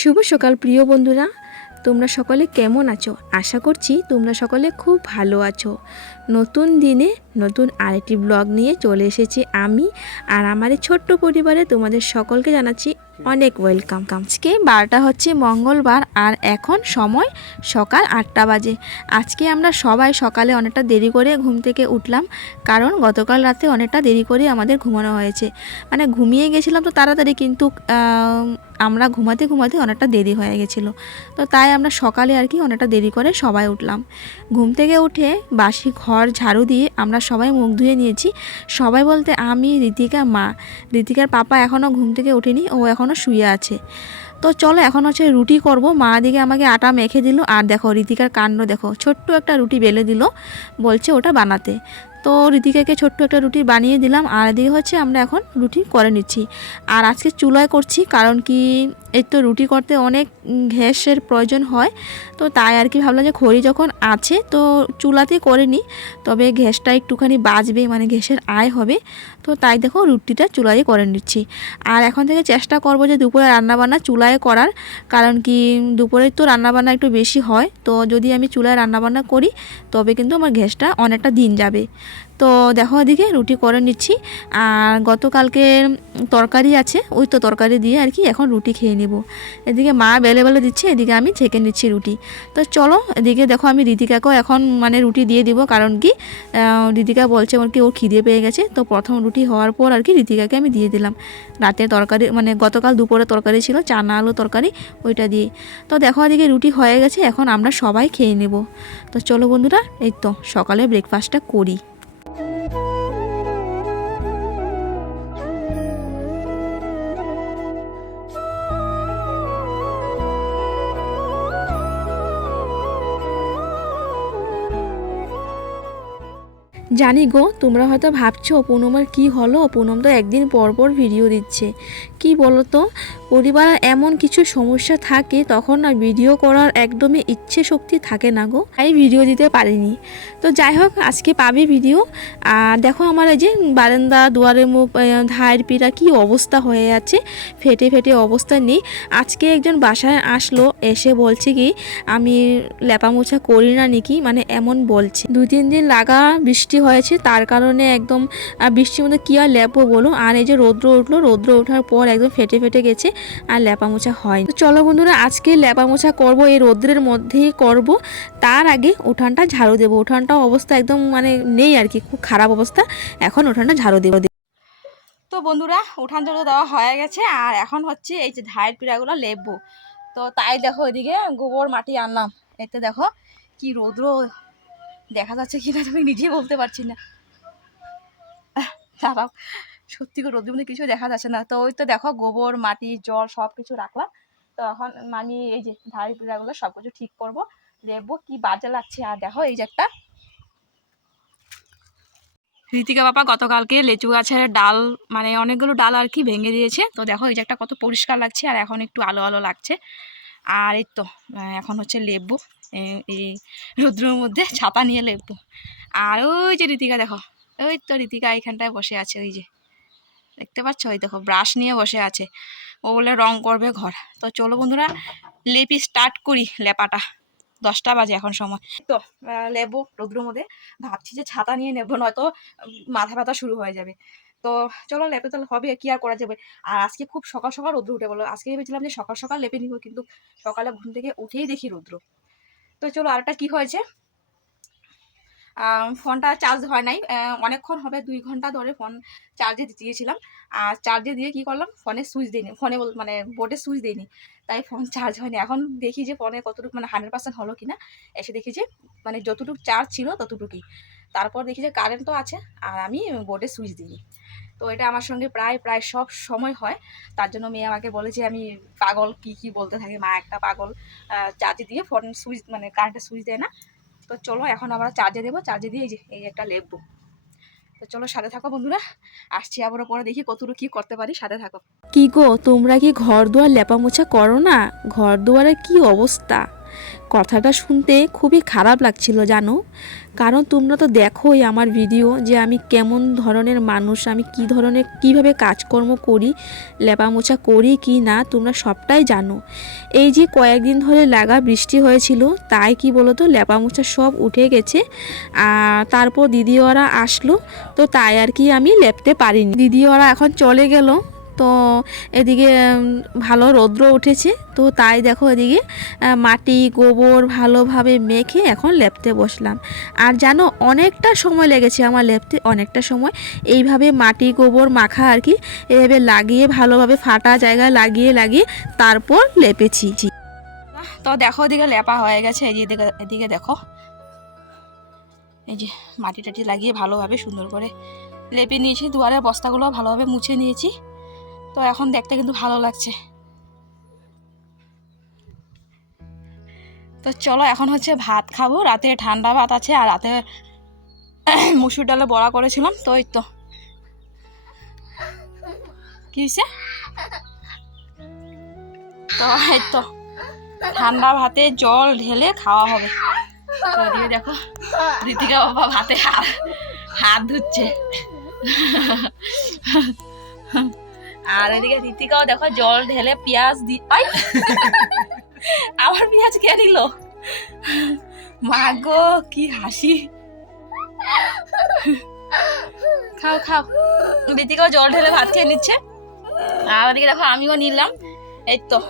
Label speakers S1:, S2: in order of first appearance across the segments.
S1: শুভ সকাল, প্রিয় বন্ধুরা। তোমরা সকলে কেমন আছো? আশা করছি তোমরা সকলে খুব ভালো আছো। নতুন দিনে নতুন আরেকটি ব্লগ নিয়ে চলে এসেছি আমি আর আমার ছোট্ট পরিবারে তোমাদের সকলকে জানাচ্ছি অনেক ওয়েলকাম। আজকে বারোটা হচ্ছে মঙ্গলবার আর এখন সময় সকাল আটটা বাজে। আজকে আমরা সবাই সকালে অনেকটা দেরি করে ঘুম থেকে উঠলাম কারণ গতকাল রাতে অনেকটা দেরি করে আমাদের ঘুমানো হয়েছে। মানে ঘুমিয়ে গেছিলাম তো তাড়াতাড়ি কিন্তু আমরা ঘুমাতে ঘুমাতে অনেকটা দেরি হয়ে গেছিল। তো তাই আমরা সকালে আর কি অনেকটা দেরি করে সবাই উঠলাম। ঘুম থেকে উঠে বাসি ঘর ঝাড়ু দিয়ে আমরা সবাই মুখ ধুয়ে নিয়েছি। সবাই বলতে আমি, ঋতিকা, মা। ঋতিকার পাপা এখনও ঘুম থেকে ওঠেনি, ও এখনও শুয়ে আছে। তো চলো এখন হচ্ছে রুটি করব। মা দিকে আমাকে আটা মেখে দিল। আর দেখো, ঋতিকার কাণ্ড দেখো। ছোট্ট একটা রুটি বেলে দিল। বলছে ওটা বানাতে। তো ঋতিকাকে ছোট্ট একটা রুটি বানিয়ে দিলাম। আর এদিকে হচ্ছে আমরা এখন রুটি করে নিচ্ছি। আর আজকে চুলায় করছি কারণ কি এই তো রুটি করতে অনেক উম, গ্যাসের প্রয়োজন হয়। তো তাই আর কি ভাবলাম যে খড়ি যখন আছে তো চুলাতেই করে নিই। তবে গ্যাসটা একটুখানি বাজবে মানে গ্যাসের আয় হবে। তো তাই দেখো রুটিটা চুলায় করে নিচ্ছি। আর এখন থেকে চেষ্টা করব যে দুপুরে রান্নাবান্না চুলায় করার। কারণ কি দুপুরে তো রান্নাবান্না একটু বেশি হয়। তো যদি আমি চুলায় রান্নাবান্না করি তবে কিন্তু আমার গ্যাসটা অনেকটা দিন যাবে। তো দেখো এদিকে রুটি করে নিচ্ছি। আর গতকালকে তরকারি আছে, ওই তো তরকারি দিয়ে আর কি এখন রুটি খেয়ে নেব। এদিকে মা বেলে বেলে দিচ্ছে, এদিকে আমি ছেঁকে নিচ্ছি রুটি। তো চলো এদিকে দেখো আমি ঋতিকাকেও এখন মানে রুটি দিয়ে দিব, কারণ কি ঋতিকা বলছে ওর কি ওর খিদে পেয়ে গেছে। তো প্রথম রুটি হওয়ার পর আর কি ঋতিকাকে আমি দিয়ে দিলাম। রাতে তরকারি মানে গতকাল দুপুরে তরকারি ছিল, চানা আলু তরকারি ওইটা দিয়ে। তো দেখো এদিকে রুটি হয়ে গেছে, এখন আমরা সবাই খেয়ে নেব। তো চলো বন্ধুরা, এই তো সকালে ব্রেকফাস্টটা করি। জানি গো, তোমরা হয়তো ভাবছ, পুনমের কি হলো? পুনম তো একদিন পর পর ভিডিও দিচ্ছে। কি বলো তো পরিবারের এমন কিছু সমস্যা থাকে, তখন না ভিডিও করার একদমই ইচ্ছে শক্তি থাকে না গো। তাই ভিডিও দিতে পারিনি। তো যাই হোক, আজকে পাবে ভিডিও আর দেখো আমার এই যে বারান্দা, দুয়ারে মুখ ধারের পিড়া কি অবস্থা হয়ে আছে। ফেটে ফেটে অবস্থা নেই। আজকে একজন বাসায় আসলো, এসে বলছে কি, আমি লেপা মোছা করি না নাকি? মানে এমন বলছে। দু, তিন দিন লাগা বৃষ্টি হয়েছে, তার কারণে একদম বৃষ্টির মধ্যে কী আর লেপো বলো আর এই যে রৌদ্র উঠল, রৌদ্র ওঠার পর একদম ফেটে ফেটে গেছে আর লেপা মোছা হয় তো চলো বন্ধুরা, আজকে লেপা মোছা করব, এই রৌদ্রের মধ্যেই করব। তার আগে উঠানটা ঝাড়ু দেবো। উঠানটা অবস্থা একদম মানে নেই আর কি, খুব খারাপ অবস্থা। এখন উঠানটা ঝাড়ু দেবো। তো বন্ধুরা, উঠান ঝাড়ু দেওয়া হয়ে গেছে। আর এখন হচ্ছে এই যে ধায়ের পিড়াগুলো লেপবো। তো তাই দেখো, এদিকে গোবর মাটি আনলাম। এতে দেখো কি রৌদ্র দেখা যাচ্ছে কিনা তুমি নিজেই বলতে পারছি না। দাঁড়াও সত্যি করে রোদ্রের কিছু দেখা যাচ্ছে না। তো ওই তো দেখো, গোবর, মাটি, জল সব কিছু রাখলাম। তো এখন আমি এই যে ধাড়ি পিড়াগুলো সব কিছু ঠিক করব, দেখব কি বাজে লাগছে। আর দেখো এই যে একটা। ঋতিকা বাবা গতকালকে লেচু গাছের ডাল মানে অনেকগুলো ডাল আর কি ভেঙে দিয়েছে। তো দেখো এই যে একটা কত পরিষ্কার লাগছে, আর এখন একটু আলো আলো লাগছে। আর এই তো এখন হচ্ছে লেবু। এই রৌদ্রের মধ্যে ছাতা নিয়ে লেবু আর ওই যে রীতিকা, দেখো, ওই তো রীতিকা এখানটায় বসে আছে, ওই যে। দেখতে পাচ্ছ? ওই দেখো, ব্রাশ নিয়ে বসে আছে। ও বলে, রং করবে ঘর। তো চলো বন্ধুরা, লেপি স্টার্ট করি লেপাটা। দশটা বাজে এখন সময়। তো লেবু রৌদ্রের মধ্যে। ভাবছি যে ছাতা নিয়ে নেব, নয়তো মাথা ব্যথা শুরু হয়ে যাবে। তো চলো, লেপে তাহলে হবে, কি আর করা যাবে? আর আজকে খুব সকাল সকাল রৌদ্র উঠে বলো আজকে ভেবেছিলাম যে সকাল সকাল লেপে নিব, কিন্তু সকালে ঘুম থেকে উঠেই দেখি রৌদ্র। তো চলো আরেকটা কি হয়েছে? ফোনটা চার্জ হয় নাই। অনেকক্ষণ হবে, দুই ঘণ্টা ধরে ফোন চার্জে দিয়েছিলাম। আর চার্জে দিয়ে কি করলাম? ফোনে সুইচ দিইনি। ফোনে মানে বোর্ডে সুইচ দিইনি। তাই ফোন চার্জ হয়নি। এখন দেখি যে ফোনে কতটুকু মানে হান্ড্রেড পার্সেন্ট হলো কিনা। এসে দেখি যে মানে যতটুকু চার্জ ছিল ততটুকুই। তারপর দেখি যে কারেন্ট তো আছে। আর আমি বোর্ডে সুইচ দিইনি। তো এটা আমার সঙ্গে প্রায় প্রায় সব সময় হয়। তার জন্য মেয়ে আমাকে বলে যে, আমি পাগল, কি কি বলতে থাকে? মা একটা পাগল চার্জে দিয়ে ফোন সুইচ মানে কারেন্টের সুইচ দেয় না। তো চলো এখন আমরা চার্জে দেবো। চার্জে দিয়ে এই যে, এই একটা লেপবো। তো চলো সাথে থাকো বন্ধুরা। আসছি আবারও পরে দেখি কতটুকু কি করতে পারি। সাথে থাকো। কি গো, তোমরা কি ঘর দুয়ার লেপা মোছা করো না? ঘর দুয়ারের কি অবস্থা? কথাটা শুনতে খুবই খারাপ লাগছিল, জানো? কারণ তোমরা তো দেখোই আমার ভিডিও যে আমি কেমন ধরনের মানুষ, আমি কি ধরনের, কীভাবে কাজকর্ম করি লেপা মোছা করি কি না, তোমরা সবটাই জানো। এই যে কয়েকদিন ধরে লাগা বৃষ্টি হয়েছিল, তাই কি বলো তো লেপা মোছা সব উঠে গেছে আর তারপর দিদি ওরা আসলো, তো তাই আর কি আমি লেপতে পারিনি। দিদি ওরা এখন চলে গেল তো এদিকে ভালো রৌদ্র উঠেছে। তো তাই দেখো এদিকে মাটি, গোবর ভালোভাবে মেখে এখন লেপতে বসলাম। আর জানো, অনেকটা সময় লেগেছে আমার লেপতে, অনেকটা সময়। এইভাবে মাটি, গোবর মাখা আর কি, এভাবে লাগিয়ে, ভালোভাবে ফাটা জায়গায় লাগিয়ে লাগিয়ে তারপর লেপেছি। তো দেখো এদিকে লেপা হয়ে গেছে, এই যে এদিকে এদিকে দেখো। এই যে মাটি টাটি লাগিয়ে ভালোভাবে সুন্দর করে লেপে নিয়েছি দুয়ারের বস্তাগুলো ভালোভাবে মুছে নিয়েছি। তো এখন দেখতে কিন্তু ভালো লাগছে। তো চলো এখন হচ্ছে ভাত খাব। রাতে ঠান্ডা ভাত আছে আর রাতে মুসুর ডালে বড়া করেছিলাম, তো ওই তো। কি হয়েছে? তো এই তো, ঠান্ডা ভাতে জল ঢেলে খাওয়া হবে। তো এদিকে দেখো ঋতিকা বাবা ভাতে হাত হাত ধুচ্ছে। আর এদিকে ঋতিকাও দেখো জল ঢেলে পেঁয়াজ দি আই! আবার পেঁয়াজ কে নিল। মা গো কি হাসি। খাও খাও। ঋতিকাও জল ঢেলে ভাত খেয়ে নিচ্ছে। আর এদিকে দেখো আমিও নিলাম। এই তো।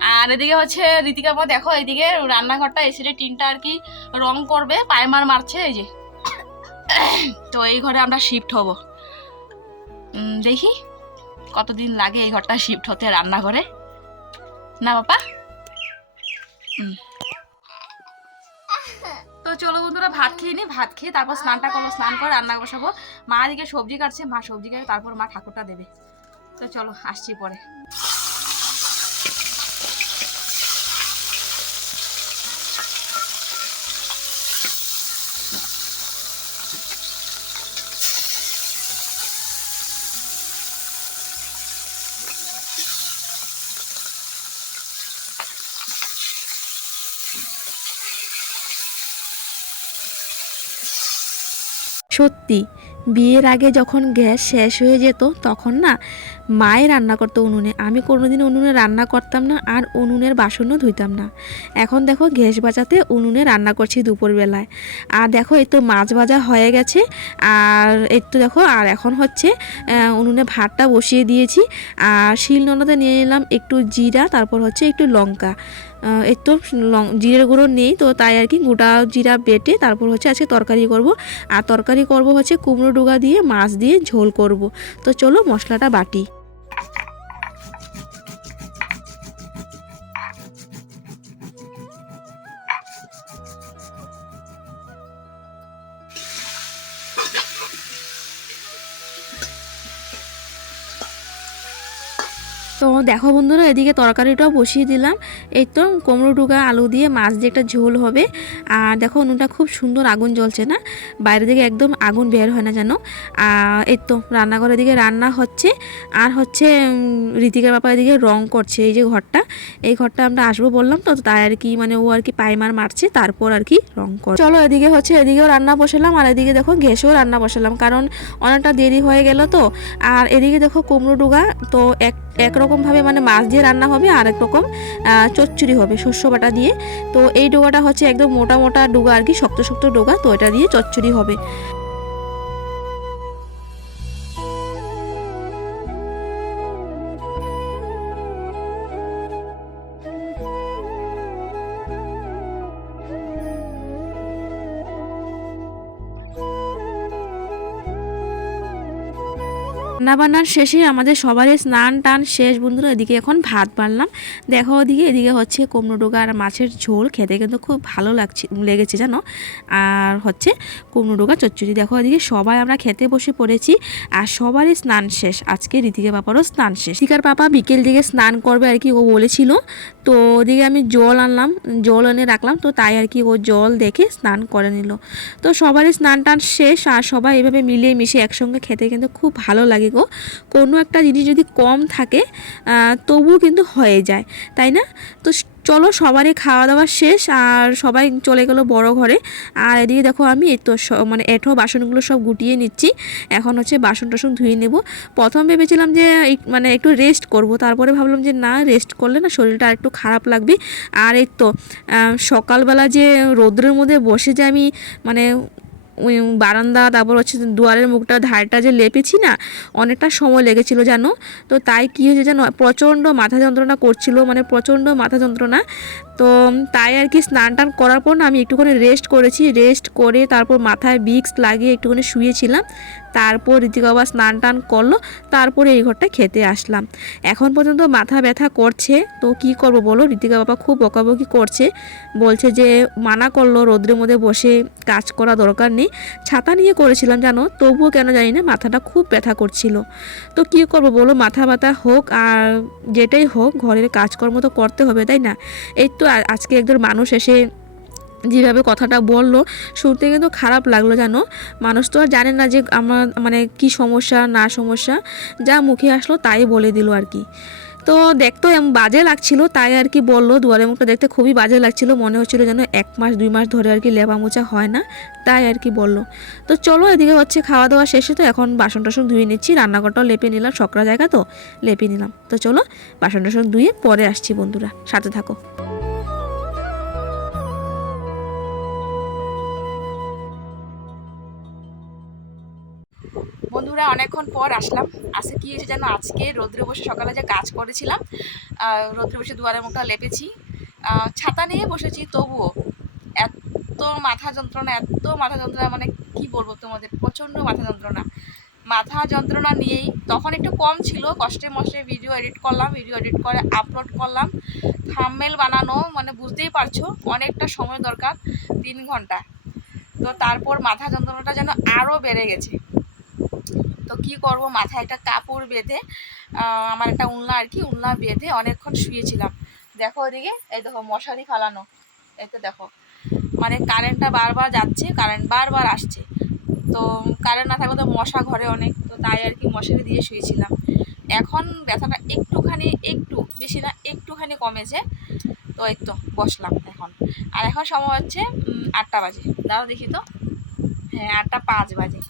S1: আর এদিকে হচ্ছে ঋতিকা পর দেখো এদিকে রান্নাঘরটা এসিডে টিনটা আর কি রং করবে পাইমার মারছে এই যে। তো এই ঘরে আমরা শিফট হব। দেখি। কতদিন লাগে এই ঘরটা শিফট হতে রান্নাঘরে? না বাবা। তো চলো বন্ধুরা, ভাত খেয়ে নি, ভাত খেয়ে তারপর স্নানটা করব, স্নান করে রান্না বসাবো। মা এদিকে সবজি কাটছে, মা সবজি কাটে তারপর মা ঠাকুরটা দেবে। তো চলো, আসছি পরে। সত্যি। বিয়ের আগে যখন গ্যাস শেষ হয়ে যেত তখন না মায়ে রান্না করতো উনুনে। আমি কোনোদিন উনুনে রান্না করতাম না আর উনুনের বাসনও ধুইতাম না। এখন দেখো গ্যাস বাজাতে উনুনে রান্না করছি দুপুরবেলায়। আর দেখো এই তো মাছ ভাজা হয়ে গেছে। আর এই তো দেখো, আর এখন হচ্ছে উনুনে ভাতটা বসিয়ে দিয়েছি। আর শিল নোনাতে নিয়ে নিলাম একটু জিরা, তারপর হচ্ছে একটু লঙ্কা। এই তো লং- জিরের গুঁড়ো নেই, তো তাই আর কি গোটা জিরা বেটে তারপর হচ্ছে আজকে তরকারি করব। আর তরকারি করব হচ্ছে কুমড়ো ডুগা দিয়ে, মাছ দিয়ে ঝোল করব। তো চলো মশলাটা বাটি। তো দেখো বন্ধুরা, এদিকে তরকারিটাও বসিয়ে দিলাম। এই তো কুমড়ো ডুগা আলু দিয়ে মাছ দিয়ে একটা ঝোল হবে। আর দেখো উনুনটা খুব সুন্দর আগুন জ্বলছে না? বাইরে দিকে একদম আগুন বের হয় না যেন। আর এই তো রান্নাঘরের দিকে রান্না হচ্ছে। আর হচ্ছে ঋতিকার বাপা এদিকে রং করছে এই যে ঘরটা। এই ঘরটা আমরা আসব বললাম তো, তাই আর কি মানে ও আর কি পাইমার মারছে, তারপর আর কি রং কর। চলো এদিকে হচ্ছে, এদিকেও রান্না বসালাম। আর এদিকে দেখো গ্যাসেও রান্না বসালাম। কারণ অনেকটা দেরি হয়ে গেল তো। আর এদিকে দেখো কুমড়ো ডুগা তো এক একরকমভাবে মানে মাছ দিয়ে রান্না হবে আর এক রকম চচ্চড়ি হবে শস্য বাটা দিয়ে। তো এই ডোগাটা হচ্ছে একদম মোটা মোটা ডোগা আর কি, শক্ত শক্ত ডোগা, তো এটা দিয়ে চচ্চড়ি হবে। রান্না বান্নার শেষে আমাদের সবারই স্নান টান শেষ। বন্ধুরা, এদিকে এখন ভাত বাড়লাম। দেখো ওদিকে, এদিকে হচ্ছে কুমড়ো ডোগা আর মাছের ঝোল। খেতে কিন্তু খুব ভালো লাগছে, লেগেছে জানো? আর হচ্ছে কুমড়ো ডোগা চচ্চড়ি। দেখো এদিকে সবাই আমরা খেতে বসে পড়েছি আর সবারই স্নান শেষ। আজকে ঋতিকা পাপারও স্নান শেষ। ঋতিকার পাপা বিকেল দিকে স্নান করবে আর কি, ও বলেছিল। তো ওদিকে আমি জল আনলাম, জল এনে রাখলাম। তো তাই আর কি ও জল দেখে স্নান করে নিল। তো সবারই স্নান টান শেষ আর সবাই এভাবে মিলিয়ে মিশে একসঙ্গে খেতে কিন্তু খুব ভালো লাগে গো কোনো একটা জিনিস যদি কম থাকে তবুও কিন্তু হয়ে যায়, তাই না? তো চলো সবারই খাওয়া দাওয়া শেষ, আর সবাই চলে গেলো বড় ঘরে। আর এদিকে দেখো আমি তো মানে এঠো বাসনগুলো সব গুটিয়ে নিচ্ছি, এখন হচ্ছে বাসন টাসন ধুয়ে নেব। প্রথম ভেবেছিলাম যে মানে একটু রেস্ট করব, তারপরে ভাবলাম যে না রেস্ট করলে না শরীরটা আর একটু খারাপ লাগবে। আর এই তো সকালবেলা যে রোদ্রের মধ্যে বসে যে আমি মানে বারান্দা, তারপর হচ্ছে দুয়ারের মুখটা, ধারটা যে লেপেছি না, অনেকটা সময় লেগেছিল জানো তো তাই কী হয়েছে জানো প্রচণ্ড মাথা যন্ত্রণা করছিল মানে প্রচণ্ড মাথা যন্ত্রণা। তো তাই আর কি স্নান টান করার পর না আমি একটুখানি রেস্ট করেছি। রেস্ট করে তারপর মাথায় বিক্স লাগিয়ে একটুখানি শুয়েছিলাম। তারপর ঋতিকা বাবা স্নান টান করল। তারপরে এই ঘরটা খেতে আসলাম। এখন পর্যন্ত মাথা ব্যথা করছে। তো কি করব বলো? ঋতিকা বাবা খুব বকাবকি করছে। বলছে যে মানা করল রোদ্রের মধ্যে বসে কাজ করা দরকার নেই। ছাতা নিয়ে করেছিলাম জানো? তবুও কেন জানি না মাথাটা খুব ব্যথা করছিল। তো কি করব বলো? মাথা ব্যথা হোক আর যেটাই হোক, ঘরের কাজকর্ম তো করতে হবে, তাই না? এই তো আ- আজকে একজন মানুষ এসে যেভাবে কথাটা বলল, শুনতে কিন্তু খারাপ লাগল জানো? মানুষ তো আর জানে না যে আমার মানে কি সমস্যা, না সমস্যা, যা মুখে আসলো তাই বলে দিল আর কি। তো দেখতো এমন বাজে লাগছিল, তাই আর কি বলল। দুয়ারে মুখটা দেখতে খুবই বাজে লাগছিল, মনে হচ্ছিল যেন এক মাস, দুই মাস ধরে আর কি লেবা মোচা হয় না, তাই আর কি বলল। তো চলো এদিকে হচ্ছে খাওয়া দাওয়া শেষে তো এখন বাসন টাসন ধুয়ে নিচ্ছি, রান্নাঘরটাও লেপে নিলাম, সকরা জায়গা তো, লেপে নিলাম। তো চলো বাসন টাসন ধুয়ে পরে আসছি বন্ধুরা, সাথে থাকো। বন্ধুরা অনেকক্ষণ পর আসলাম। আজকে কি হয়েছে যেন আজকে রৌদ্রে বসে সকালে যে কাজ করেছিলাম রোদ্রে বসে দুয়ারে মুখটা লেপেছি। ছাতা নিয়ে বসেছি, তবুও এত মাথা যন্ত্রণা, এত মাথা যন্ত্রণা মানে কি বলব তোমাদের, প্রচণ্ড মাথা যন্ত্রণা। মাথা যন্ত্রণা নিয়েই তখন একটু কম ছিল, কষ্টে মষ্টে ভিডিও এডিট করলাম ভিডিও এডিট করে আপলোড করলাম। থামমেল বানানো মানে বুঝতেই পারছ, অনেকটা সময় দরকার, তিন ঘণ্টা। তো তারপর মাথা যন্ত্রণাটা যেন আরও বেড়ে গেছে। তো কি করব? মাথায় একটা কাপড় বেঁধে আমার একটা উনলা আর কি উনলা বেঁধে অনেকক্ষণ শুয়েছিলাম। দেখো ওদিকে, এই দেখো মশারি ফালানো। এই তো দেখো। মানে কারেন্টটা বারবার যাচ্ছে কারেন্ট বারবার আসছে। তো কারেন্ট না থাকলে তো মশা ঘরে অনেক, তো তাই আর কি মশারি দিয়ে শুয়েছিলাম। এখন ব্যথাটা একটুখানি, একটু, বেশি না, একটুখানি কমেছে। তো এই তো, বসলাম এখন। আর এখন সময় হচ্ছে আটটা বাজে। দাও দেখি তো। হ্যাঁ আটটা পাঁচ বাজে।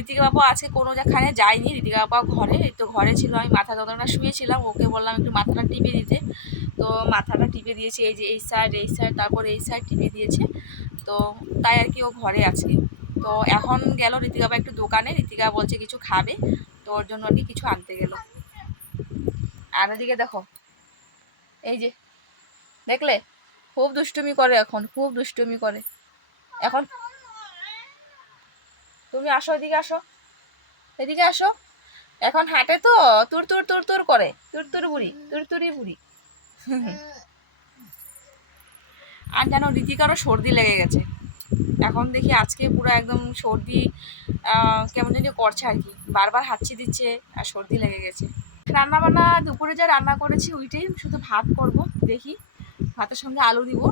S1: ঋতিকা বাবু আজকে কোনো যেখানে যায়নি ঋতিকা বাবা ঘরে তো ঘরে ছিল, আমি মাথা যন্ত্রণা শুয়েছিলাম, ওকে বললাম একটু মাথাটা টিপে দিতে। তো মাথাটা টিপে দিয়েছে, এই যে এই সাইড এই সাইড তারপর এই সাইড টিপে দিয়েছে। তো তাই আর কি ও ঘরে আছে তো এখন গেল ঋতিকা বাবা একটু দোকানে ঋতিকা বলছে কিছু খাবে, তো ওর জন্য আর কি কিছু আনতে গেল। আর এদিকে দেখো, এই যে, দেখলে? খুব দুষ্টুমি করে এখন, খুব দুষ্টুমি করে। এখন তুমি আসো এদিকে আসো। এদিকে আসো। এখন হাঁটে তো তুর তুর তুর তুর করে। তুর তুর বুড়ি তুর তুরি বুড়ি। আর জানো রীতিকারও সর্দি লেগে গেছে। এখন দেখি আজকে পুরো একদম সর্দি কেমন জানি করছে আর কি। বারবার হাঁচি দিচ্ছে আর সর্দি লেগে গেছে। রান্না বান্না দুপুরে যা রান্না করেছি ওইটাই শুধু ভাত করব দেখি। ভাতের সঙ্গে আলু দিব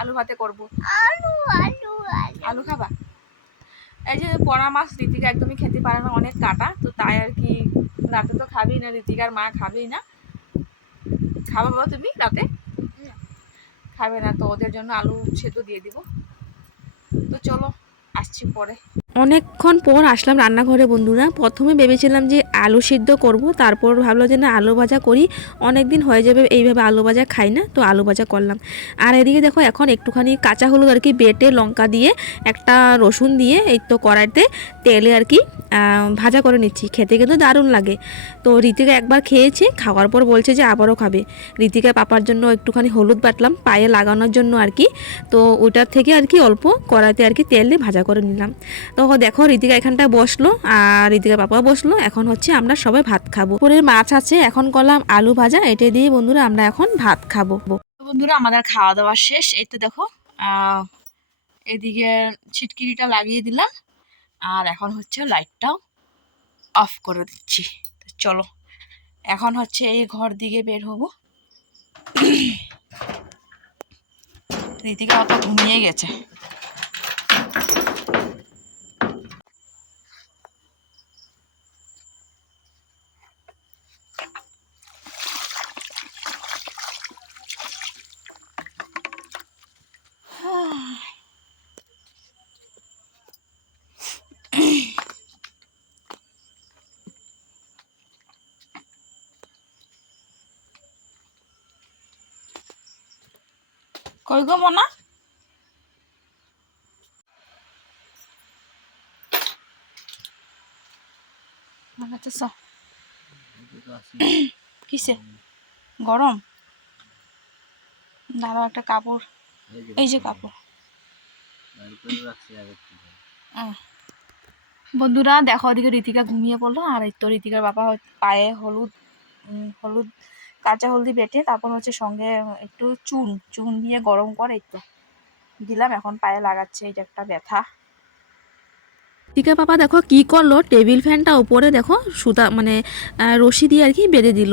S1: আলু ভাতে করব।
S2: আলু আলু আলু।
S1: আলু খাবা? এই যে পড়া মাছ ঋতিকা একদমই খেতে পারে না, অনেক কাটা, তো তাই আর কি রাতে তো খাবেই না ঋতিকার মা খাবেই না। খাবা তুমি রাতে? খাবে না, তো ওদের জন্য আলু সেদ্ধ দিয়ে দিব। তো চলো, আসছি পরে। অনেকক্ষণ পর আসলাম রান্নাঘরে, বন্ধুরা। প্রথমে ভেবেছিলাম যে আলু সিদ্ধ করব, তারপর ভাবলো যে না, আলু ভাজা করি। অনেক দিন হয়ে যাবে, এইভাবে আলু ভাজা খাই না, তো আলু ভাজা করলাম। আর এদিকে দেখো, এখন একটুখানি কাঁচা হলুদ আর কি বেটে লঙ্কা দিয়ে একটা রসুন দিয়ে এই তো কড়াইতে তেলে আর কি ভাজা করে নিচ্ছি। খেতে কিন্তু দারুণ লাগে। তো ঋতিকা একবার খেয়েছে, খাওয়ার পর বলছে যে আবারও খাবে। ঋতিকা পাপার জন্য একটুখানি হলুদ বাটলাম, পায়ে লাগানোর জন্য আর কি। তো ওটার থেকে আর কি অল্প কড়াইতে আর কি তেলে ভাজা করে নিলাম। তো দেখো ঋতিকা এখানটায় বসল আর ঋতিকা পাপা বসল। এখন হচ্ছে আমরা সবাই ভাত খাব। পুরের মাছ আছে, এখন করলাম আলু ভাজা। এটা দিয়ে বন্ধুরা আমরা এখন ভাত খাব। বন্ধুরা, আমাদের খাওয়া দাওয়া শেষ। এই তো দেখো এদিকে ছিটকিরিটা লাগিয়ে দিলাম। আর এখন হচ্ছে লাইটটাও অফ করে দিচ্ছি। তো চলো, এখন হচ্ছে এই ঘর দিকে বের হব। রীতিকা অত ঘুমিয়ে গেছে। কই গো মনা? কিসে? গরম? দাঁড়াও একটা কাপড়। এই যে কাপড়। বন্ধুরা, দেখো ওদিকে রীতিকা ঘুমিয়ে পড়ল, আর এই তো রীতিকার বাবা পায়ে হলুদ হলুদ কাঁচা হলদি বেটে তারপর হচ্ছে সঙ্গে একটু চুন চুন দিয়ে গরম করে একটু দিলাম এখন পায়ে লাগাচ্ছে এই যে একটা ব্যথা।
S3: টিকা পাপা দেখো কি করল? টেবিল ফ্যানটা উপরে দেখো সুতা মানে রশি দিয়ে আর কি বেঁধে দিল।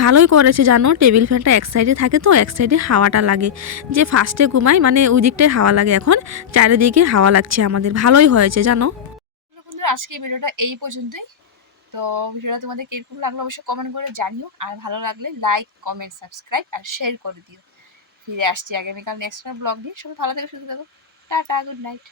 S3: ভালোই করেছে জানো? টেবিল ফ্যানটা এক সাইডে থাকে তো এক সাইডে হাওয়াটা লাগে। যে ফার্স্টে ঘুমাই মানে ওই দিকটায় হাওয়া লাগে এখন। চারিদিকে হাওয়া লাগছে আমাদের। ভালোই হয়েছে জানো?
S1: আজকে ভিডিওটা এই পর্যন্তই। তো ভিডিওটা তোমাদের কীরকম লাগল অবশ্যই কমেন্ট করে জানিও। আর ভালো লাগলে লাইক কমেন্ট সাবস্ক্রাইব আর শেয়ার করে দিও। ফিরে আসছি আগামীকাল নেক্সট ব্লগ দিয়ে সবাই ভালো থেকে শুধু থাকো। Tata good night